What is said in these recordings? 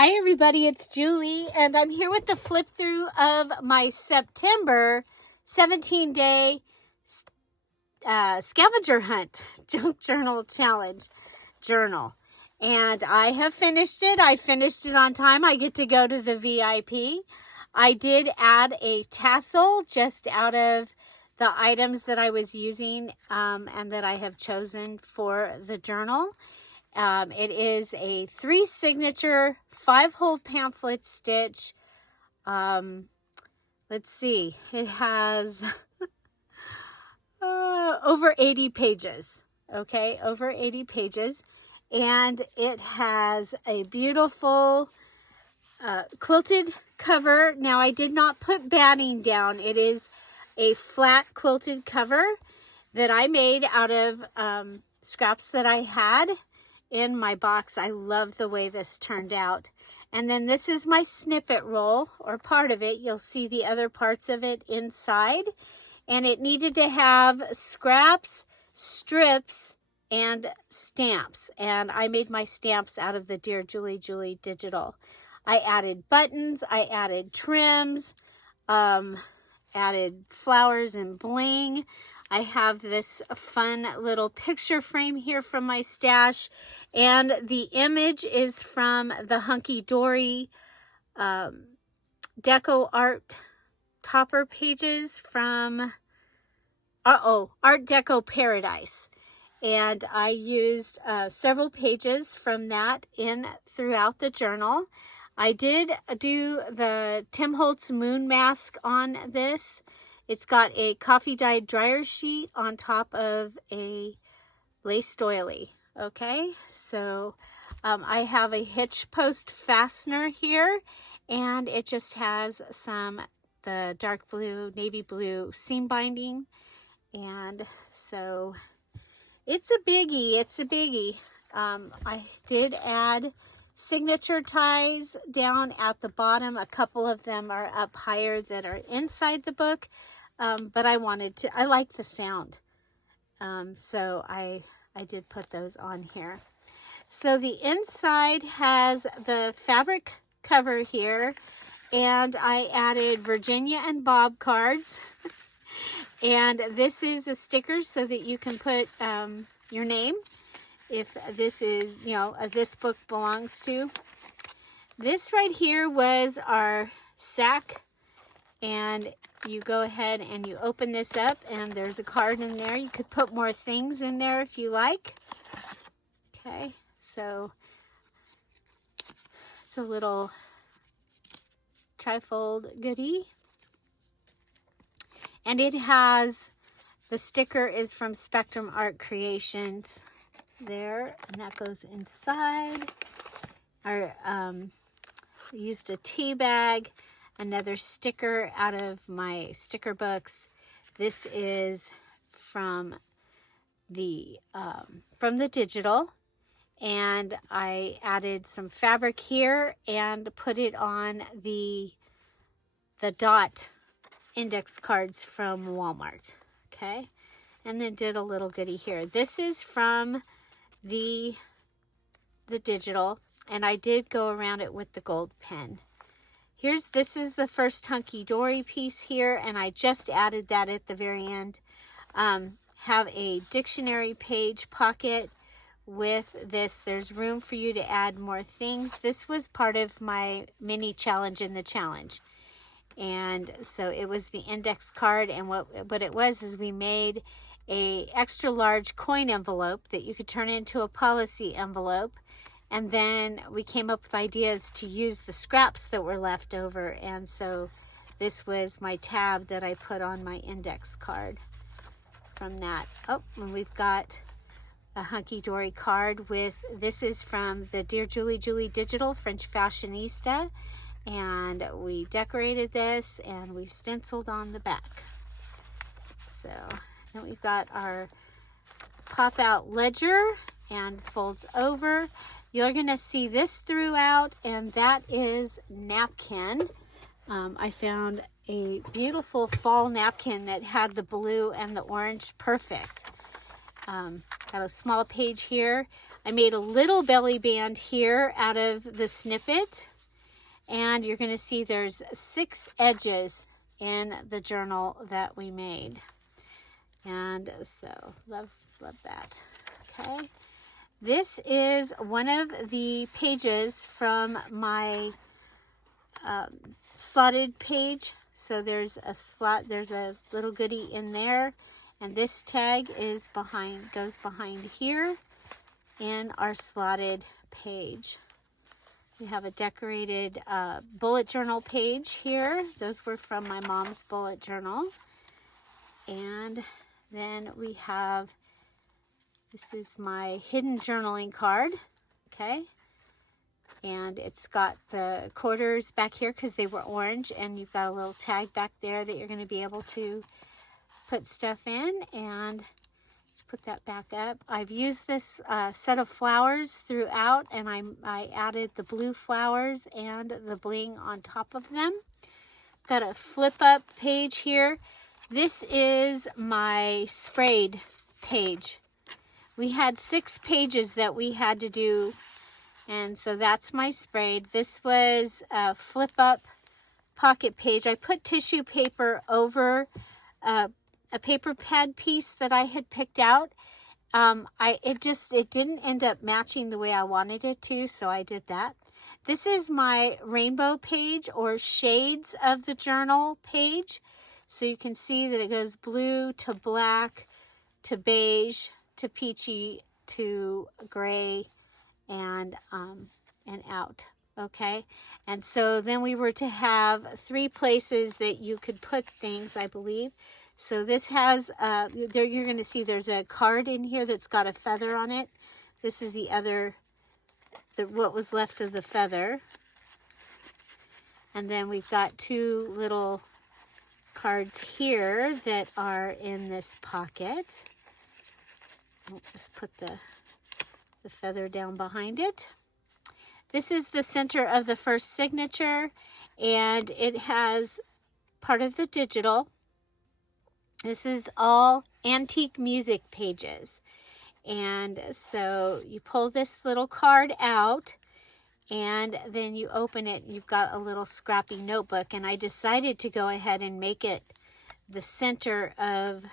Hi everybody, it's Julie, and I'm here with the flip through of my September 17-day scavenger hunt junk journal challenge journal. And I have finished it. I finished it on time. I get to go to the VIP. I did add a tassel just out of the items that I was using and that I have chosen for the journal. It is a 3 signature 5-hole pamphlet stitch. Let's see, it has over 80 pages. Okay, over 80 pages. And it has a beautiful quilted cover. Now, I did not put batting down. It is a flat quilted cover that I made out of scraps that I had in my box. I love the way this turned out. And then this is my snippet roll, or part of it. You'll see the other parts of it inside. And it needed to have scraps, strips, and stamps. And I made my stamps out of the Dear Julie Julie digital. I added buttons, I added trims, added flowers and bling. I have this fun little picture frame here from my stash, and the image is from the Hunky Dory Deco Art Topper pages from Art Deco Paradise. And I used several pages from that in throughout the journal. I did do the Tim Holtz moon mask on this. It's got a coffee dyed dryer sheet on top of a lace doily. Okay, so I have a hitch post fastener here, and it just has the dark blue, navy blue seam binding. And so it's a biggie. It's a biggie. I did add signature ties down at the bottom. A couple of them are up higher that are inside the book. But I like the sound. So I did put those on here. So the inside has the fabric cover here, and I added Virginia and Bob cards. And this is a sticker so that you can put your name if this is, this book belongs to. This right here was our sack. And you go ahead and you open this up, and there's a card in there. You could put more things in there if you like. Okay, so it's a little trifold goodie. And it has, the sticker is from Spectrum Art Creations there, and that goes inside. I used a tea bag. Another sticker out of my sticker books. This is from the digital, and I added some fabric here and put it on the dot index cards from Walmart. Okay, and then did a little goodie here. This is from the digital, and I did go around it with the gold pen. This is the first Hunky Dory piece here, and I just added that at the very end. Have a dictionary page pocket with this. There's room for you to add more things. This was part of my mini challenge in the challenge. And so it was the index card, and what it was is we made a extra large coin envelope that you could turn into a policy envelope. And then we came up with ideas to use the scraps that were left over. And so this was my tab that I put on my index card from that. Oh, and we've got a Hunky Dory card with, this is from the Dear Julie Julie Digital French Fashionista. And we decorated this and we stenciled on the back. So then we've got our pop-out ledger and folds over. You're going to see this throughout, and that is napkin. I found a beautiful fall napkin that had the blue and the orange perfect. Got a small page here. I made a little belly band here out of the snippet. And you're going to see there's 6 edges in the journal that we made. And so, love that. Okay. This is one of the pages from my slotted page. So there's a slot, there's a little goodie in there. And this tag is goes behind here in our slotted page. We have a decorated bullet journal page here. Those were from my mom's bullet journal. And then we have, this is my hidden journaling card, okay? And it's got the quarters back here because they were orange, and you've got a little tag back there that you're going to be able to put stuff in. And put that back up. I've used this set of flowers throughout, and I added the blue flowers and the bling on top of them. Got a flip up page here. This is my sprayed page. We had 6 pages that we had to do, and so that's my sprayed. This was a flip up pocket page. I put tissue paper over a paper pad piece that I had picked out. It didn't end up matching the way I wanted it to, so I did that. This is my rainbow page, or shades of the journal page. So you can see that it goes blue to black to beige to peachy to gray and out. Okay, and so then we were to have 3 places that you could put things, I believe. So this has, there you're going to see there's a card in here that's got a feather on it. This is the other, what was left of the feather. And then we've got 2 little cards here that are in this pocket. I'll just put the feather down behind it. This is the center of the first signature, and it has part of the digital. This is all antique music pages. And so you pull this little card out, and then you open it, and you've got a little scrappy notebook. And I decided to go ahead and make it the center of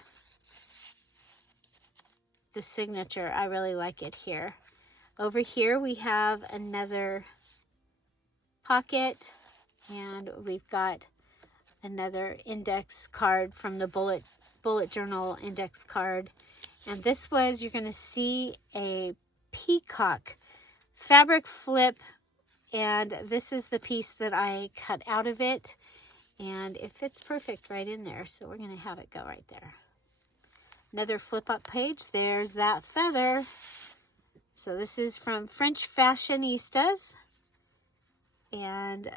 the signature. I really like it here. Over here we have another pocket, and we've got another index card from the bullet journal index card. And this was, you're going to see a peacock fabric flip, and this is the piece that I cut out of it, and it fits perfect right in there, so we're going to have it go right there. Another flip up page, there's that feather. So this is from French Fashionistas, and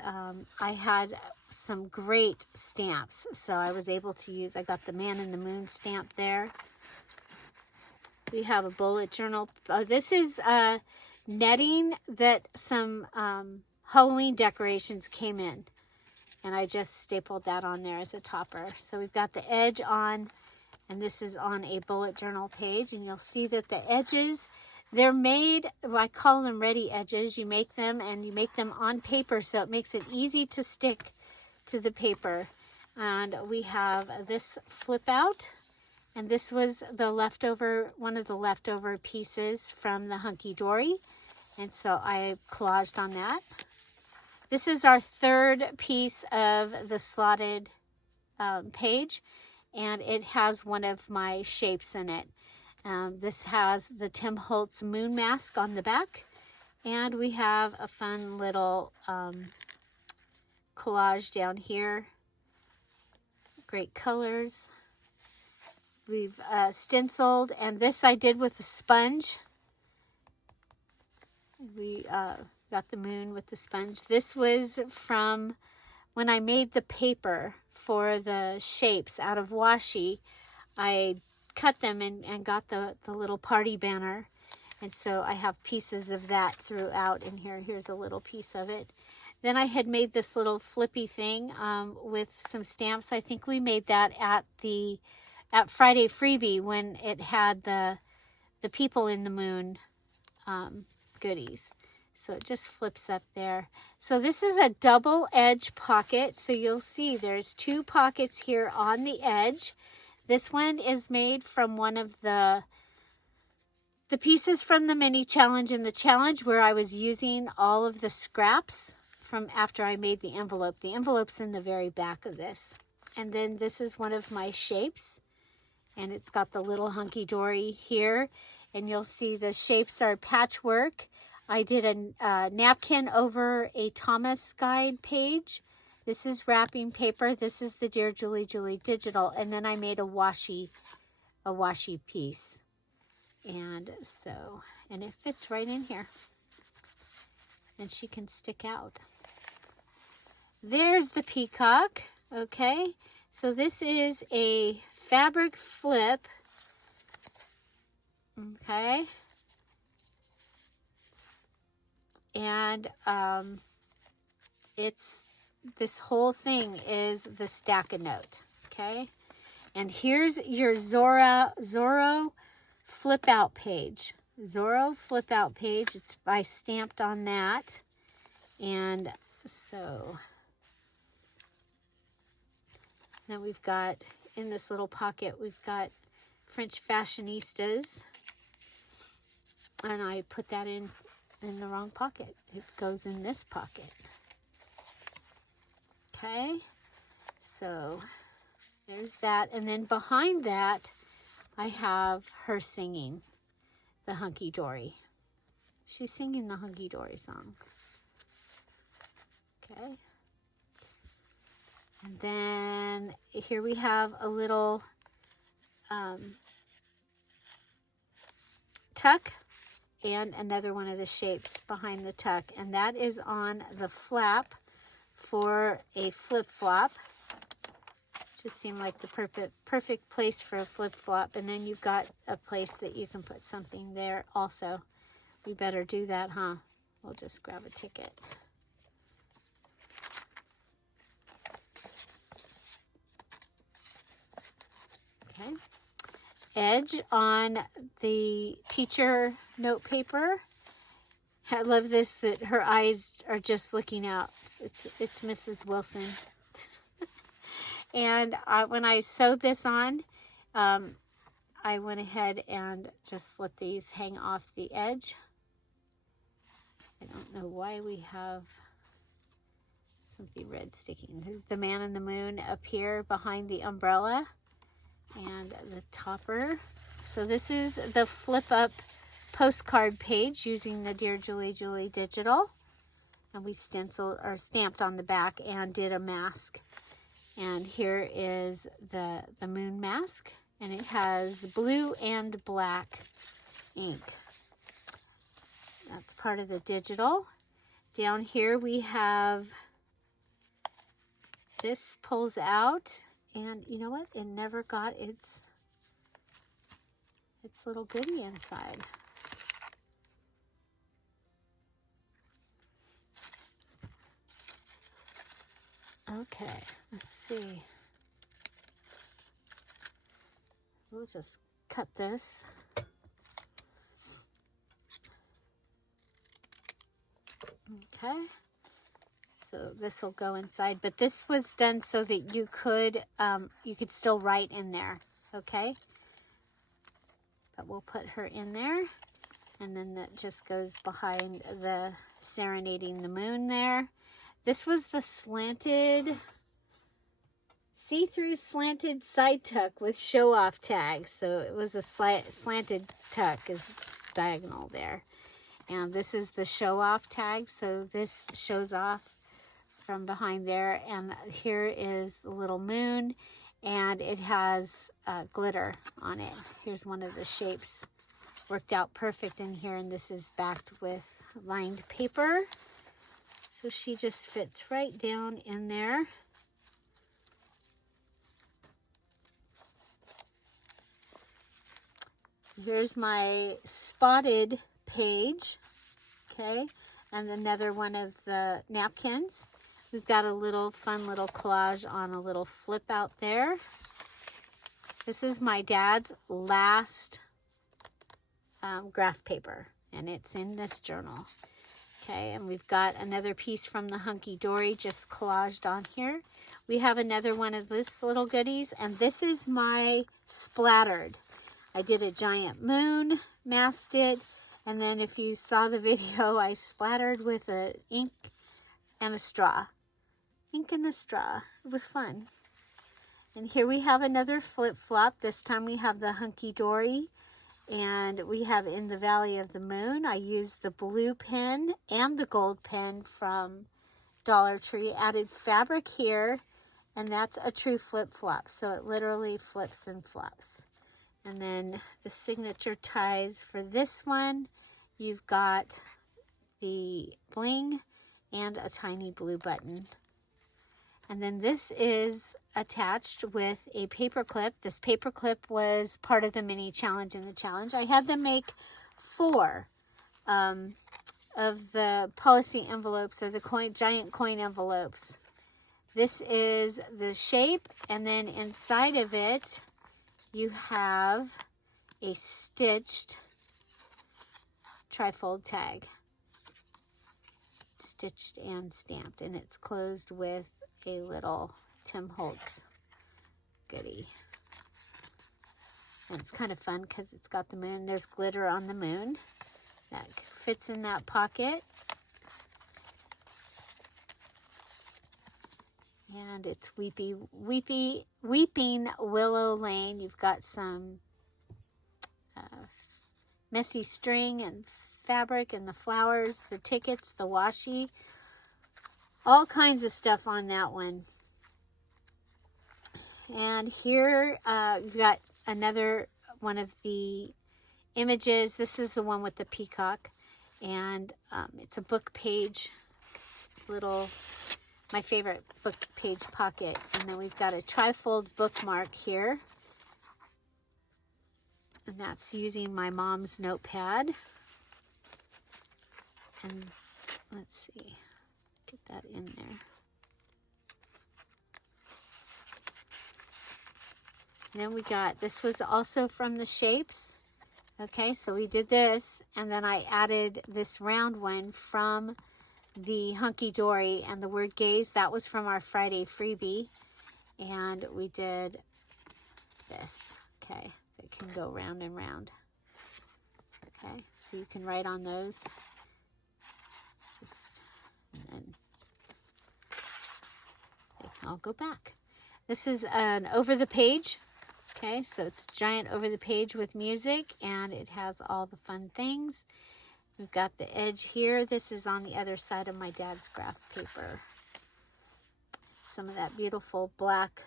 I had some great stamps, so I was able to use, I got the Man in the Moon stamp there. We have a bullet journal. This is netting that some Halloween decorations came in, and I just stapled that on there as a topper. So we've got the edge on, and this is on a bullet journal page, and you'll see that the edges, they're made, I call them ready edges. You make them, and you make them on paper, so it makes it easy to stick to the paper. And we have this flip out, and this was the leftover, one of the leftover pieces from the Hunky Dory, and so I collaged on that. This is our 3rd piece of the slotted page, and it has one of my shapes in it. This has the Tim Holtz moon mask on the back, and we have a fun little collage down here. Great colors. We've stenciled, and this I did with a sponge. We got the moon with the sponge. This was from when I made the paper for the shapes out of washi. I cut them and got the little party banner, and so I have pieces of that throughout in here. Here's a little piece of it. Then I had made this little flippy thing with some stamps. I think we made that at Friday Freebie when it had the people in the moon goodies. So it just flips up there. So this is a double edge pocket. So you'll see there's 2 pockets here on the edge. This one is made from one of the pieces from the mini challenge in the challenge where I was using all of the scraps from after I made the envelope. The envelope's in the very back of this. And then this is one of my shapes. And it's got the little hunky-dory here. And you'll see the shapes are patchwork. I did a napkin over a Thomas guide page. This is wrapping paper. This is the Dear Julie Julie digital. And then I made a washi piece. And so, and it fits right in here. And she can stick out. There's the peacock. Okay. So this is a fabric flip. Okay. And this whole thing is the Stack-A-Note, okay? And here's your Zorro flip out page. Zorro flip out page. I stamped on that. And so now we've got, in this little pocket, we've got French Fashionistas. And I put that in the wrong pocket. It goes in this pocket. Okay, so there's that. And then behind that, I have her singing the hunky-dory. She's singing the hunky-dory song. Okay. And then here we have a little tuck. And another one of the shapes behind the tuck. And that is on the flap for a flip-flop. Just seemed like the perfect place for a flip-flop. And then you've got a place that you can put something there also. We better do that, huh? We'll just grab a ticket. Okay. Edge on the teacher note paper. I love this, that her eyes are just looking out. It's Mrs. Wilson. And when I sewed this on, I went ahead and just let these hang off the edge. I don't know why we have something red sticking. The man in the moon up here behind the umbrella. And the topper. So this is the flip up postcard page using the Dear Julie Julie digital. And we stenciled or stamped on the back and did a mask. And here is the moon mask. And it has blue and black ink. That's part of the digital. Down here we have, this pulls out. And you know what? It never got its little goodie inside. Okay, let's see. We'll just cut this. Okay. So this will go inside, but this was done so that you could still write in there, okay? But we'll put her in there, and then that just goes behind the serenading the moon there. This was the slanted, see-through slanted side tuck with show-off tags. So it was a slanted tuck is diagonal there. And this is the show-off tag, so this shows off from behind there. And here is the little moon, and it has glitter on it. Here's one of the shapes. Worked out perfect in here, and this is backed with lined paper. So she just fits right down in there. Here's my spotted page, okay, and another one of the napkins. We've got a little fun little collage on a little flip out there. This is my dad's last graph paper. and it's in this journal. Okay, and we've got another piece from the Hunky Dory just collaged on here. We have another one of this little goodies, and this is my splattered. I did a giant moon, masked it, and then if you saw the video, I splattered with a ink and a straw. Ink and a straw. It was fun. And here we have another flip-flop. This time we have the Hunky Dory. And we have In the Valley of the Moon. I used the blue pen and the gold pen from Dollar Tree. Added fabric here, and that's a true flip-flop. So it literally flips and flops. And then the signature ties for this one, you've got the bling and a tiny blue button. And then this is attached with a paper clip. This paper clip was part of the mini challenge in the challenge. I had them make 4 of the policy envelopes, or the giant coin envelopes. This is the shape, and then inside of it, you have a stitched trifold tag. Stitched and stamped, and it's closed with a little Tim Holtz goodie. And it's kind of fun because it's got the moon. There's glitter on the moon. That fits in that pocket. And it's Weeping Willow Lane. You've got some messy string and fabric and the flowers, the tickets, the washi. All kinds of stuff on that one. And here you've got another one of the images. This is the one with the peacock. And it's a book page, my favorite book page pocket. And then we've got a trifold bookmark here. And that's using my mom's notepad. And let's see. Get that in there. And then we got, this was also from the shapes. Okay, so we did this, and then I added this round one from the Hunky Dory and the word gaze. That was from our Friday freebie. And we did this. Okay, it can go round and round. Okay, so you can write on those. And then I'll go back. This is an over the page. Okay, so it's giant over the page with music, and it has all the fun things. We've got the edge here. This is on the other side of my dad's graph paper. Some of that beautiful black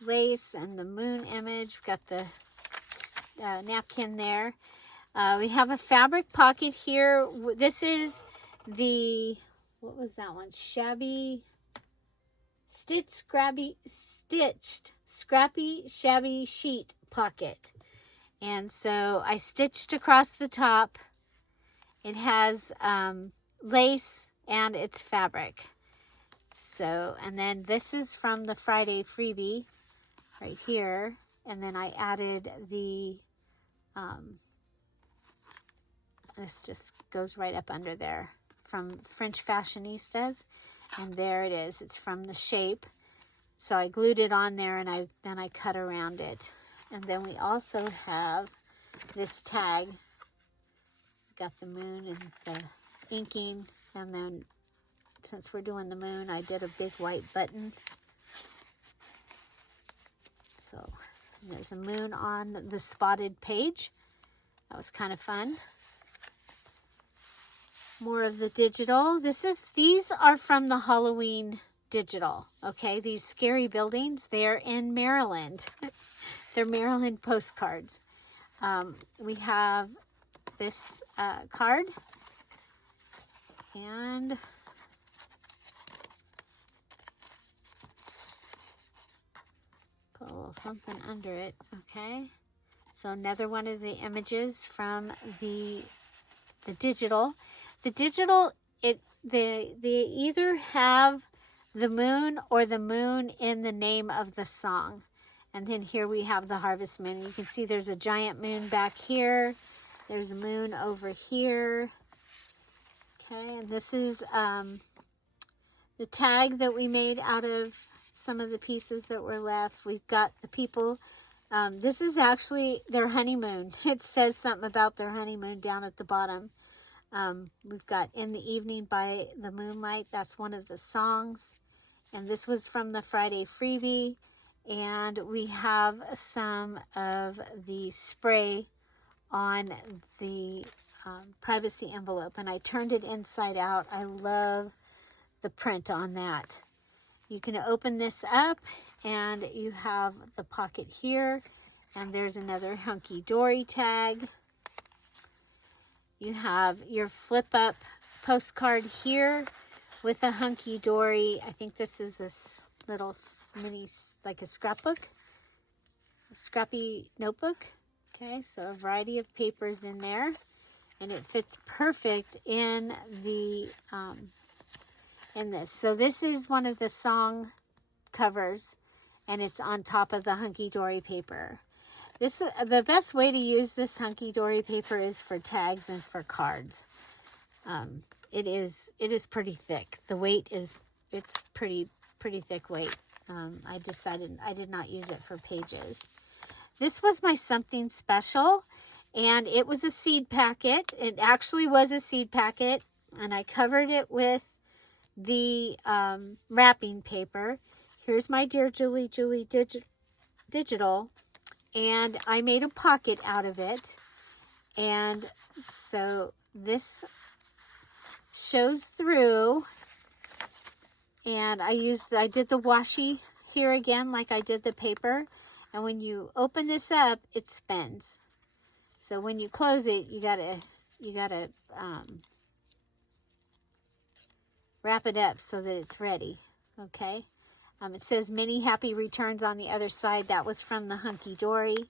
lace and the moon image. We've got the napkin there. We have a fabric pocket here. This is the, what was that one? Stitched, scrappy, shabby sheet pocket. And so I stitched across the top. It has lace and it's fabric. So, and then this is from the Friday freebie right here. And then I added the, this just goes right up under there, from French Fashionistas. And there it is. It's from the shape. So I glued it on there, and then I cut around it. And then we also have this tag. Got the moon and the inking. And then since we're doing the moon, I did a big white button. So there's a moon on the spotted page. That was kind of fun. More of the digital. These are from the Halloween digital. Okay, these scary buildings, they're in Maryland. They're Maryland postcards. We have this card, and put a little something under it. Okay, so another one of the images from the digital. The digital, they either have the moon or the moon in the name of the song. And then here we have the harvest moon. You can see there's a giant moon back here. There's a moon over here. Okay, and this is the tag that we made out of some of the pieces that were left. We've got the people. This is actually their honeymoon. It says something about their honeymoon down at the bottom. We've got In the Evening by the Moonlight. That's one of the songs. And this was from the Friday freebie. And we have some of the spray on the privacy envelope. And I turned it inside out. I love the print on that. You can open this up and you have the pocket here. And there's another hunky-dory tag. You have your flip-up postcard here with a hunky-dory. I think this is a little mini, like a scrapbook, a scrappy notebook. Okay, so a variety of papers in there. And it fits perfect in the, in this. So this is one of the song covers, and it's on top of the hunky-dory paper. The best way to use this hunky-dory paper is for tags and for cards. It is pretty thick. The weight is, it's pretty thick weight. I decided I did not use it for pages. This was my something special, and it was a seed packet. It actually was a seed packet, and I covered it with the wrapping paper. Here's my Dear Julie Digital. And I made a pocket out of it. And so this shows through. And I did the washi here again like I did the paper. And when you open this up, it spins. So when you close it, you gotta wrap it up so that it's ready. Okay. It says many happy returns on the other side. That was from the hunky-dory.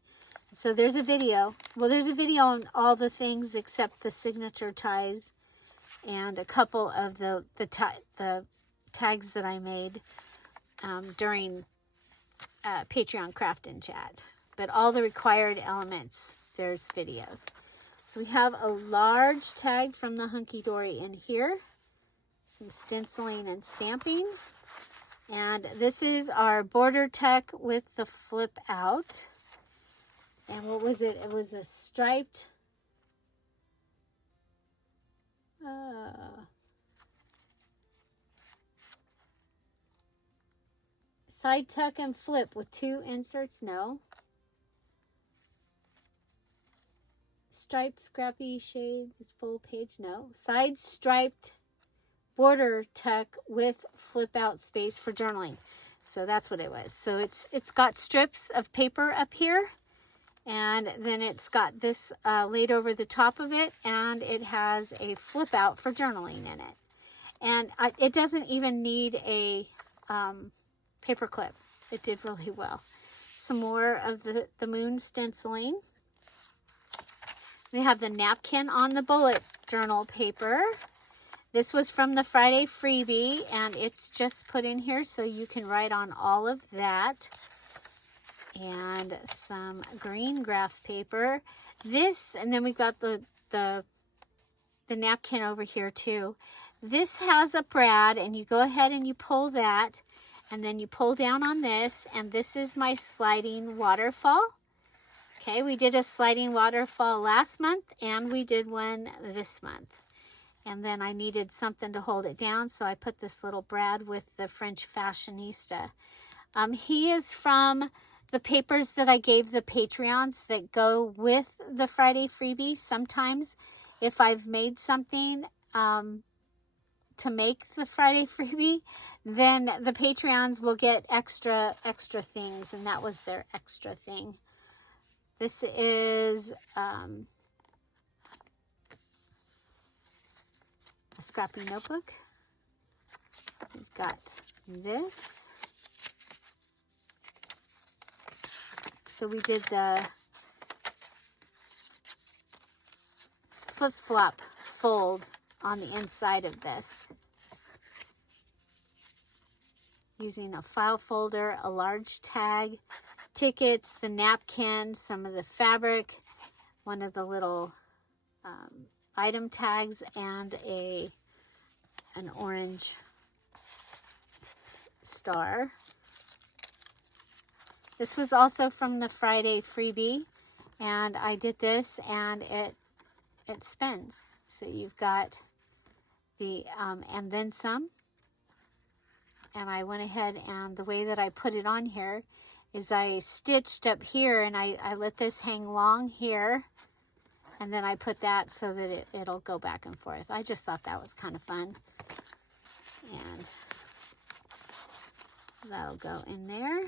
So there's a video. Well, there's a video on all the things except the signature ties and a couple of the tags that I made during Patreon Craft and Chat. But all the required elements, there's videos. So we have a large tag from the hunky-dory in here. Some stenciling and stamping. And this is our border tuck with the flip out. And what was it? It was a striped side tuck and flip with 2 inserts. No. Striped scrappy shades full page. No. Side striped border tuck with flip out space for journaling. So that's what it was. So it's got strips of paper up here, and then it's got this laid over the top of it, and it has a flip out for journaling in it. And it doesn't even need a paper clip. It did really well. Some more of the moon stenciling. We have the napkin on the bullet journal paper. This was from the Friday freebie, and it's just put in here so you can write on all of that. And some green graph paper. This, and then we've got the napkin over here too. This has a brad, and you go ahead and you pull that, and then you pull down on this, and this is my sliding waterfall. Okay, we did a sliding waterfall last month, and we did one this month. And then I needed something to hold it down, so I put this little brad with the French fashionista. He is from the papers that I gave the Patreons that go with the Friday freebie. Sometimes if I've made something to make the Friday freebie, then the Patreons will get extra things, and that was their extra thing. This is a scrappy notebook. We've got this. So we did the flip-flop fold on the inside of this, using a file folder, a large tag, tickets, the napkin, some of the fabric, one of the little item tags and an orange star. This was also from the Friday freebie, and I did this, and it spins. So you've got the and then some. And I went ahead, and the way that I put it on here is I stitched up here, and I let this hang long here, and then I put that so that it'll go back and forth. I just thought that was kind of fun. And that'll go in there.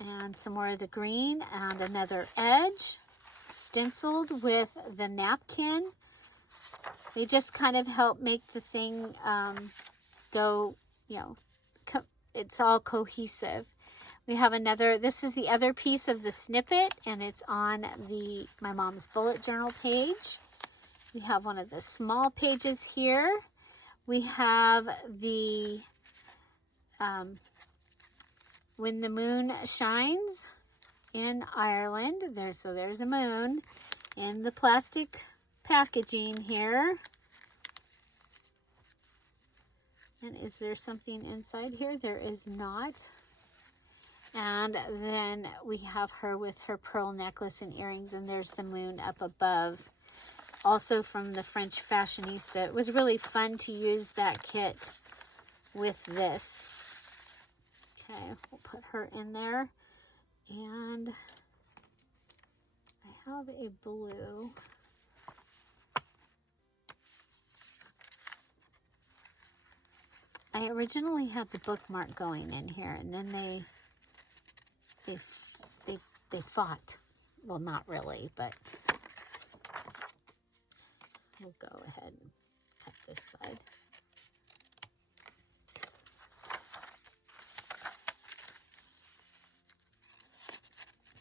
And some more of the green, and another edge stenciled with the napkin. They just kind of help make the thing go, it's all cohesive. We have another, this is the other piece of the snippet, and it's on my mom's bullet journal page. We have one of the small pages here. We have the When the Moon Shines in Ireland. So there's a moon in the plastic packaging here. And is there something inside here? There is not. And then we have her with her pearl necklace and earrings, and there's the moon up above. Also from the French Fashionista. It was really fun to use that kit with this. Okay, we'll put her in there. And I have a blue. I originally had the bookmark going in here, and then they fought. Well, not really, but we'll go ahead and cut this side.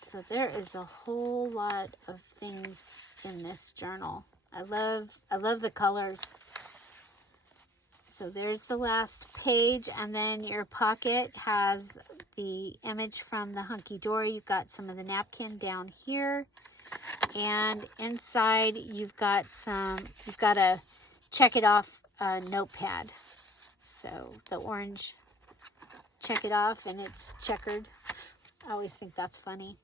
So there is a whole lot of things in this journal. I love the colors. So there's the last page, and then your pocket has the image from the hunky dory. You've got some of the napkin down here, and inside you've got a check it off notepad. So the orange, check it off, and it's checkered. I always think that's funny.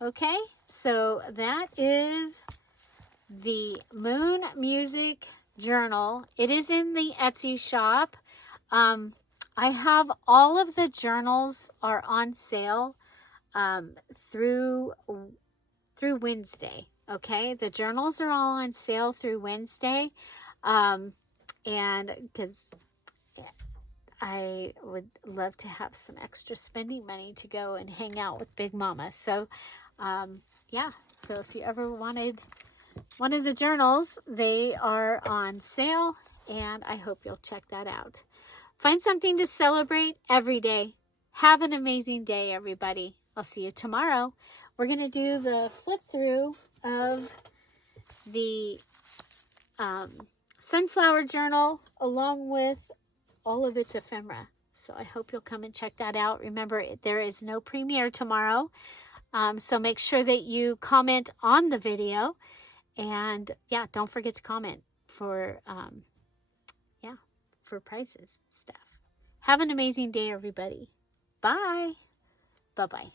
Okay, so that is the Moon Music Journal. It is in the Etsy shop. I have all of the journals are on sale through Wednesday. Okay, the journals are all on sale through Wednesday, and because I would love to have some extra spending money to go and hang out with Big Mama. So yeah, so if you ever wanted one of the journals, they are on sale, and I hope you'll check that out. Find something to celebrate every day. Have an amazing day, everybody. I'll see you tomorrow. We're going to do the flip through of the sunflower journal along with all of its ephemera. So I hope you'll come and check that out. Remember, there is no premiere tomorrow. So make sure that you comment on the video. And yeah, don't forget to comment for prices and stuff. Have an amazing day, everybody. Bye. Bye-bye.